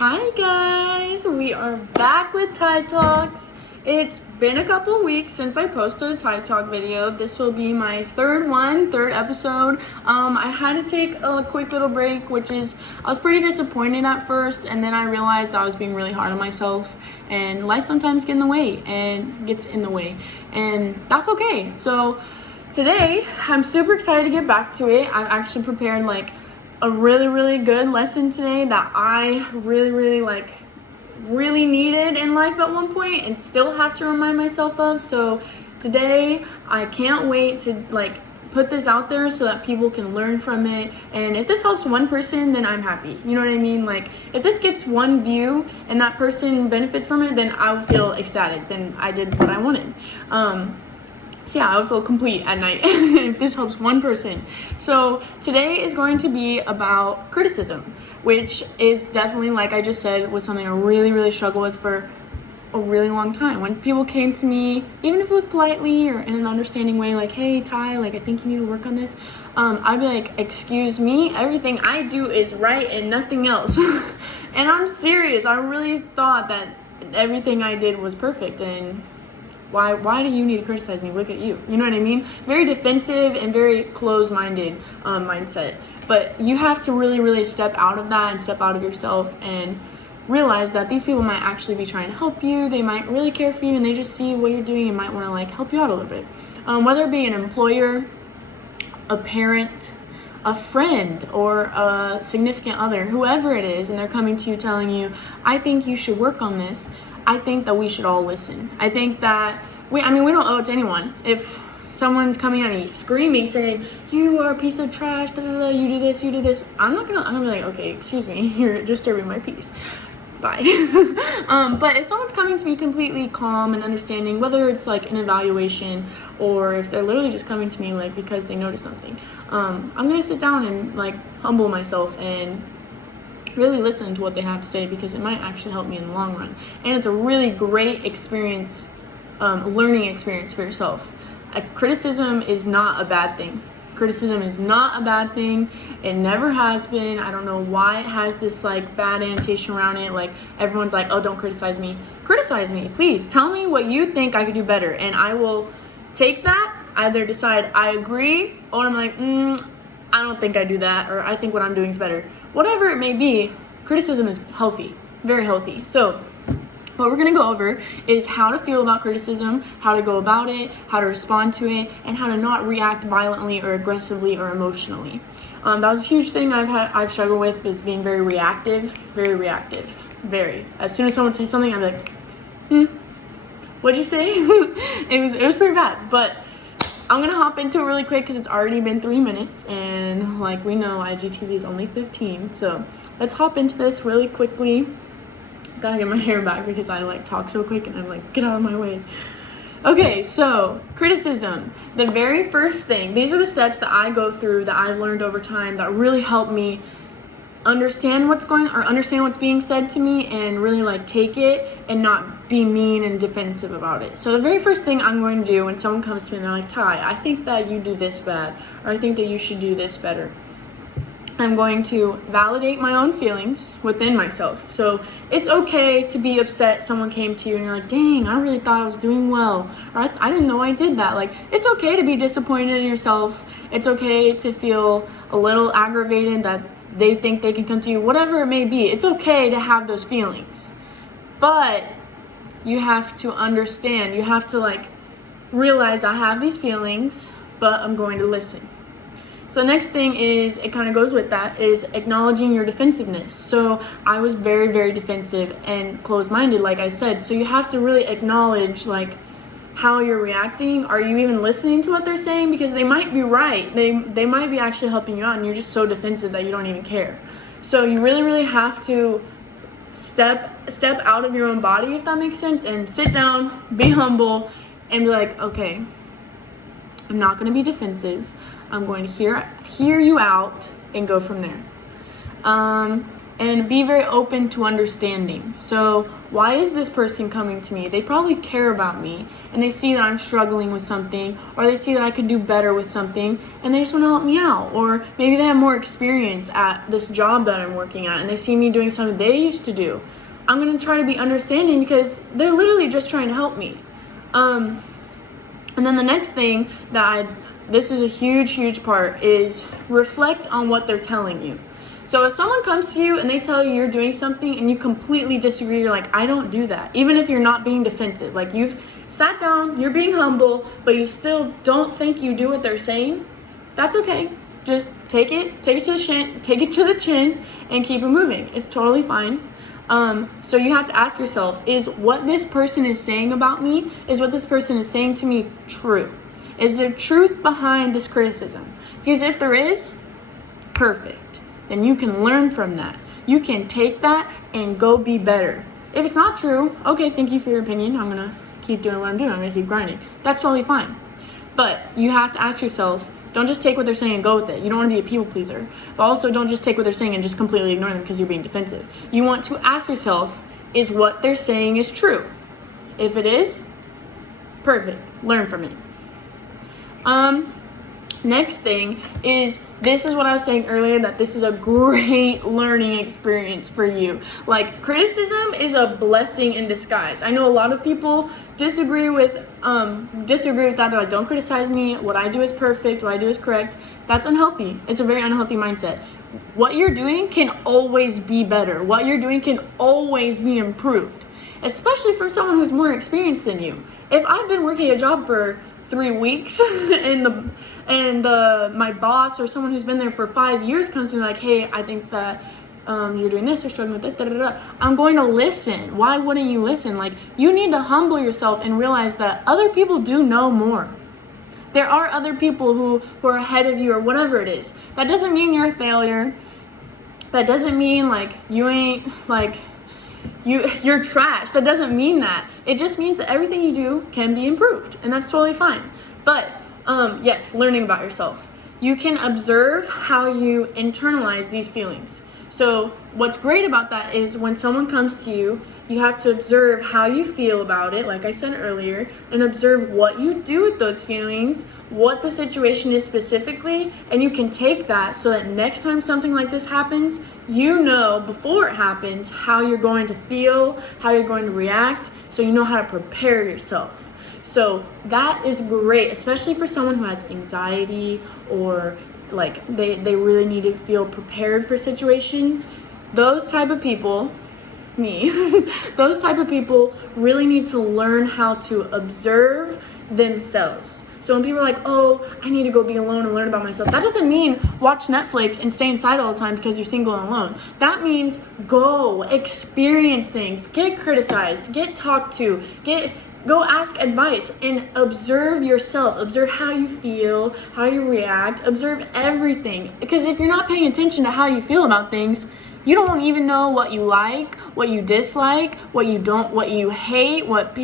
Hi guys, we are back with Tyxtalks. It's been a couple weeks since I posted a Tyxtalk video. This will be my third episode. I had to take a quick little break, I was pretty disappointed at first, and then I realized I was being really hard on myself, and life sometimes gets in the way, and that's okay. So today, I'm super excited to get back to it. I've actually prepared a really good lesson today that I really needed in life at one point and still have to remind myself of. So today I can't wait to put this out there so that people can learn from it, and if this helps one person, then I'm happy. You know what I mean? If this gets one view and that person benefits from it, then I'll feel ecstatic, then I did what I wanted. So yeah, I would feel complete at night if this helps one person. So today is going to be about criticism, which is definitely, like I just said, was something I really struggled with for a really long time. When people came to me, even if it was politely or in an understanding way, like, hey Ty, I think you need to work on this, I'd be like, excuse me, everything I do is right and nothing else. And I'm serious. I really thought that everything I did was perfect, and why do you need to criticize me? Look at you. You know what I mean? Very defensive and very closed-minded mindset. But you have to really step out of that and step out of yourself and realize that these people might actually be trying to help you. They might really care for you, and they just see what you're doing and might want to help you out a little bit. Whether it be an employer, a parent, a friend, or a significant other, whoever it is, and they're coming to you telling you, I think you should work on this, I think that we should all listen. I think that we don't owe it to anyone. If someone's coming at me screaming, saying, you are a piece of trash, you do this, I'm gonna be like, okay, excuse me, you're disturbing my peace. Bye. But if someone's coming to me completely calm and understanding, whether it's an evaluation or if they're literally just coming to me because they notice something, I'm gonna sit down and humble myself and really listen to what they have to say, because it might actually help me in the long run. And it's a really great experience, learning experience for yourself. Criticism is not a bad thing. Criticism is not a bad thing. It never has been. I don't know why it has this bad annotation around it. Everyone's like, oh, don't criticize me. Criticize me, please. Tell me what you think I could do better, and I will take that, either decide I agree, or I'm like, I don't think I do that, or I think what I'm doing is better. Whatever it may be, criticism is healthy, very healthy. So what we're going to go over is how to feel about criticism, how to go about it, how to respond to it, and how to not react violently or aggressively or emotionally. That was a huge thing I've struggled with, is being very reactive. As soon as someone says something, I'm like, what'd you say? It was pretty bad, but I'm gonna hop into it really quick because it's already been 3 minutes, and we know IGTV is only 15, so let's hop into this really quickly. Gotta get my hair back because I talk so quick and I'm get out of my way. Okay, so criticism. The very first thing, these are the steps that I go through that I've learned over time that really help me understand what's being said to me, and really take it and not be mean and defensive about it. So the very first thing I'm going to do when someone comes to me and they're like, Ty, I think that you do this bad, or I think that you should do this better, I'm going to validate my own feelings within myself. So it's okay to be upset someone came to you and you're like, dang, I really thought I was doing well, or I didn't know I did that. It's okay to be disappointed in yourself. It's okay to feel a little aggravated that they think they can come to you, whatever it may be. It's okay to have those feelings, but you have to understand, you have to realize I have these feelings, but I'm going to listen. So next thing is, it kind of goes with that, is acknowledging your defensiveness. So I was very defensive and closed-minded, like I said. So you have to really acknowledge how you're reacting. Are you even listening to what they're saying? Because they might be right. They might be actually helping you out, and you're just so defensive that you don't even care. So you really have to step out of your own body, if that makes sense, and sit down, be humble, and be like, okay, I'm not going to be defensive. I'm going to hear you out and go from there. and be very open to understanding. So why is this person coming to me? They probably care about me, and they see that I'm struggling with something, or they see that I could do better with something, and they just want to help me out. Or maybe they have more experience at this job that I'm working at, and they see me doing something they used to do. I'm going to try to be understanding because they're literally just trying to help me. And then the next thing this is a huge part, is reflect on what they're telling you. So if someone comes to you and they tell you you're doing something and you completely disagree, you're like, I don't do that. Even if you're not being defensive, like you've sat down, you're being humble, but you still don't think you do what they're saying, that's okay. Just take it to the chin and keep it moving. It's totally fine. So you have to ask yourself, is what this person is saying about me, is what this person is saying to me true? Is there truth behind this criticism? Because if there is, perfect. Then you can learn from that. You can take that and go be better. If it's not true, okay, thank you for your opinion. I'm gonna keep doing what I'm doing. I'm gonna keep grinding. That's totally fine. But you have to ask yourself, don't just take what they're saying and go with it. You don't want to be a people pleaser. But also don't just take what they're saying and just completely ignore them because you're being defensive. You want to ask yourself, is what they're saying is true? If it is, perfect. Learn from it. Next thing is, this is what I was saying earlier, that this is a great learning experience for you. Like, criticism is a blessing in disguise. I know a lot of people disagree with that. They're like, don't criticize me. What I do is perfect. What I do is correct. That's unhealthy. It's a very unhealthy mindset. What you're doing can always be better. What you're doing can always be improved, especially from someone who's more experienced than you. If I've been working a job for 3 weeks and my boss or someone who's been there for 5 years comes to me like, hey, I think that you're doing this, you're struggling with this, I'm going to listen. Why wouldn't you listen? Like, you need to humble yourself and realize that other people do know more. There are other people who are ahead of you or whatever it is. That doesn't mean you're a failure. That doesn't mean like you ain't like you're trash. That doesn't mean that. It just means that everything you do can be improved, and that's totally fine. But yes, learning about yourself. You can observe how you internalize these feelings. So what's great about that is when someone comes to you, you have to observe how you feel about it, like I said earlier, and observe what you do with those feelings, what the situation is specifically, and you can take that so that next time something like this happens, you know before it happens how you're going to feel, how you're going to react, so you know how to prepare yourself. So that is great, especially for someone who has anxiety or like they really need to feel prepared for situations. Those type of people, those type of people really need to learn how to observe themselves. So when people are like, oh, I need to go be alone and learn about myself, that doesn't mean watch Netflix and stay inside all the time because you're single and alone. That means go experience things, get criticized, get talked to, go ask advice and observe yourself. Observe how you feel, how you react, observe everything. Because if you're not paying attention to how you feel about things, you don't even know what you like, what you dislike, what you hate, what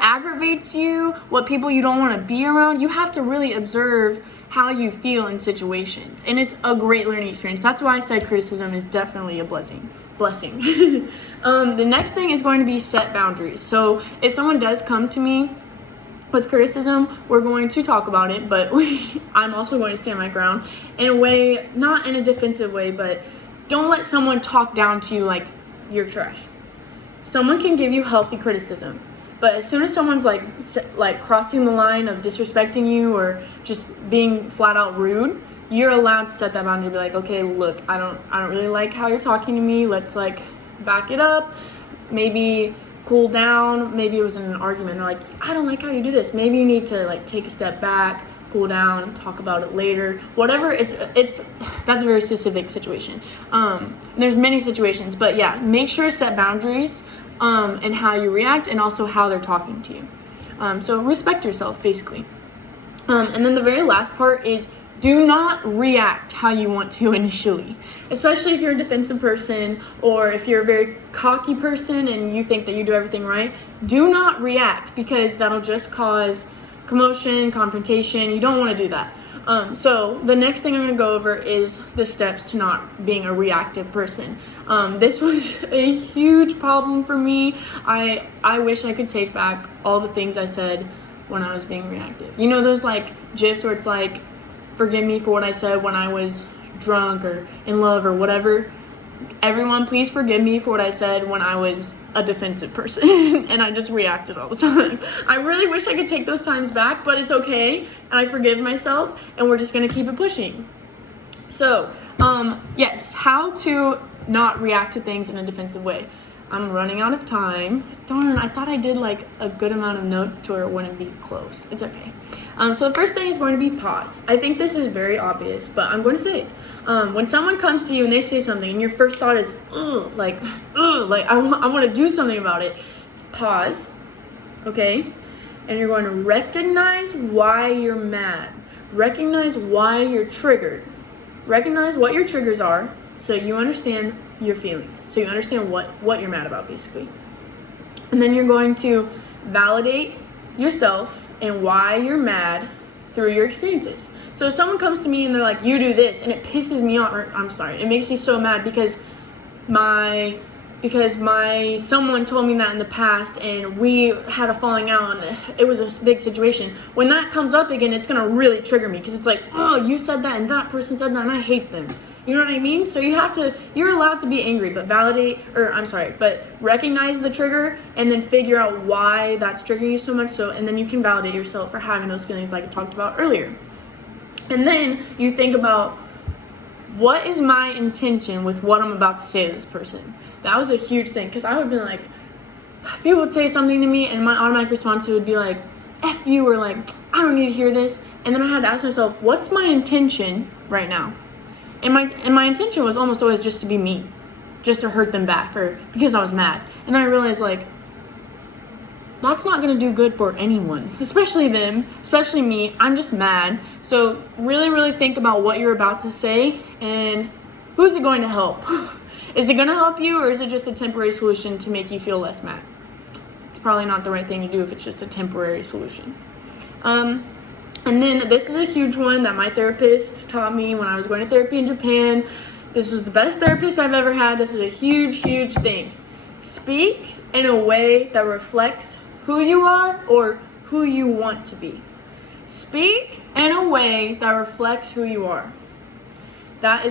aggravates you, what people you don't want to be around. You have to really observe how you feel in situations. And it's a great learning experience. That's why I said criticism is definitely a blessing. The next thing is going to be set boundaries. So if someone does come to me with criticism, we're going to talk about it, but I'm also going to stand my ground in a way, not in a defensive way, but don't let someone talk down to you like you're trash. Someone can give you healthy criticism, but as soon as someone's like crossing the line of disrespecting you or just being flat out rude, you're allowed to set that boundary. Be like, okay, look, I don't really like how you're talking to me. Let's like back it up. Maybe cool down. Maybe it was in an argument. Or like, I don't like how you do this. Maybe you need to like take a step back, cool down, talk about it later. Whatever. It's that's a very specific situation. There's many situations, but yeah, make sure to set boundaries. And how you react, and also how they're talking to you. So respect yourself, basically. And then the very last part is, do not react how you want to initially, especially if you're a defensive person or if you're a very cocky person and you think that you do everything right. Do not react, because that'll just cause commotion, confrontation. You don't want to do that. So the next thing I'm going to go over is the steps to not being a reactive person. This was a huge problem for me. I wish I could take back all the things I said when I was being reactive. You know those like gifs where it's like, forgive me for what I said when I was drunk or in love or whatever. Everyone, please forgive me for what I said when I was a defensive person and I just reacted all the time. I really wish I could take those times back, but it's okay, and I forgive myself, and we're just gonna keep it pushing. So, yes, how to not react to things in a defensive way. I'm running out of time. Darn, I thought I did like a good amount of notes to where it wouldn't be close. It's okay. So the first thing is going to be pause. I think this is very obvious, but I'm going to say it. When someone comes to you and they say something and your first thought is, like I want to do something about it, pause, okay? And you're going to recognize why you're mad. Recognize why you're triggered. Recognize what your triggers are so you understand your feelings. So you understand what you're mad about, basically. And then you're going to validate yourself and why you're mad through your experiences. So if someone comes to me and they're like, you do this, and it pisses me off, or I'm sorry, it makes me so mad because someone told me that in the past and we had a falling out and it was a big situation. When that comes up again, it's gonna really trigger me because it's like, oh, you said that and that person said that and I hate them. You know what I mean? So you're allowed to be angry, but but recognize the trigger and then figure out why that's triggering you so much. And then you can validate yourself for having those feelings like I talked about earlier. And then you think about, what is my intention with what I'm about to say to this person? That was a huge thing, because I would be like, people would say something to me and my automatic response would be like, F you, or like, I don't need to hear this. And then I had to ask myself, what's my intention right now? And my intention was almost always just to be mean, just to hurt them back, or because I was mad. And then I realized, like, that's not gonna do good for anyone, especially them, especially me. I'm just mad. So really, really think about what you're about to say and who's it going to help? Is it gonna help you, or is it just a temporary solution to make you feel less mad? It's probably not the right thing to do if it's just a temporary solution. And then this is a huge one that my therapist taught me when I was going to therapy in Japan. This was the best therapist I've ever had. This is a huge, huge thing. Speak in a way that reflects who you are or who you want to be. Speak in a way that reflects who you are. I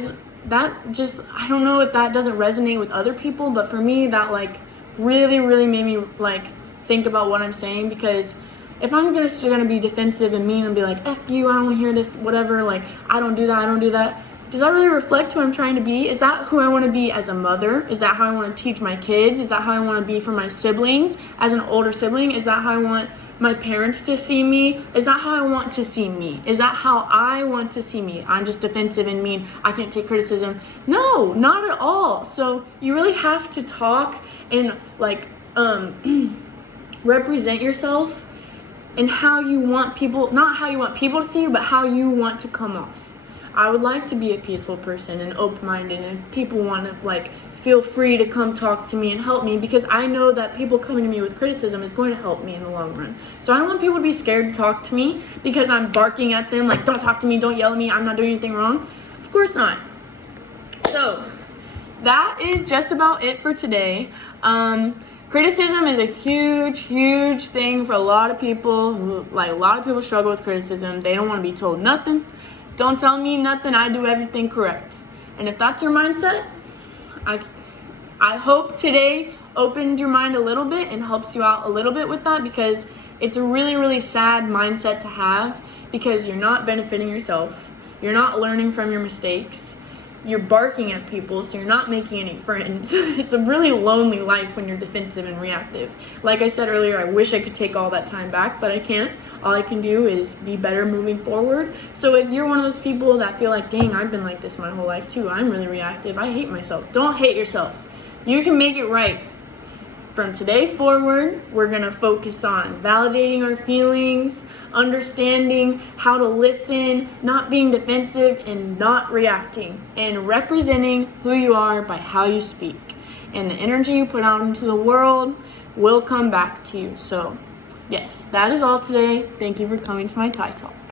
don't know if that doesn't resonate with other people, but for me, that like really, really made me like think about what I'm saying, because if I'm just gonna be defensive and mean and be like, F you, I don't wanna hear this, whatever, like, I don't do that, does that really reflect who I'm trying to be? Is that who I wanna be as a mother? Is that how I wanna teach my kids? Is that how I wanna be for my siblings as an older sibling? Is that how I want my parents to see me? Is that how I want to see me? Is that how I want to see me? I'm just defensive and mean, I can't take criticism. No, not at all. So you really have to talk and like represent yourself and how you want people, not how you want people to see you, but how you want to come off. I would like to be a peaceful person and open-minded, and people want to like feel free to come talk to me and help me, because I know that people coming to me with criticism is going to help me in the long run. So I don't want people to be scared to talk to me because I'm barking at them like, don't talk to me, don't yell at me, I'm not doing anything wrong. Of course not. So that is just about it for today. Criticism is a huge, huge thing for a lot of people. A lot of people struggle with criticism. They don't want to be told nothing. Don't tell me nothing. I do everything correct. And if that's your mindset, I hope today opened your mind a little bit and helps you out a little bit with that, because it's a really, really sad mindset to have, because you're not benefiting yourself. You're not learning from your mistakes. You're barking at people, so you're not making any friends. It's a really lonely life when you're defensive and reactive. Like I said earlier, I wish I could take all that time back, but I can't. All I can do is be better moving forward. So if you're one of those people that feel like, dang, I've been like this my whole life too, I'm really reactive, I hate myself. Don't hate yourself. You can make it right. From today forward, we're gonna focus on validating our feelings, understanding how to listen, not being defensive and not reacting, and representing who you are by how you speak. And the energy you put out into the world will come back to you. So yes, that is all today. Thank you for coming to my Tyxtalk.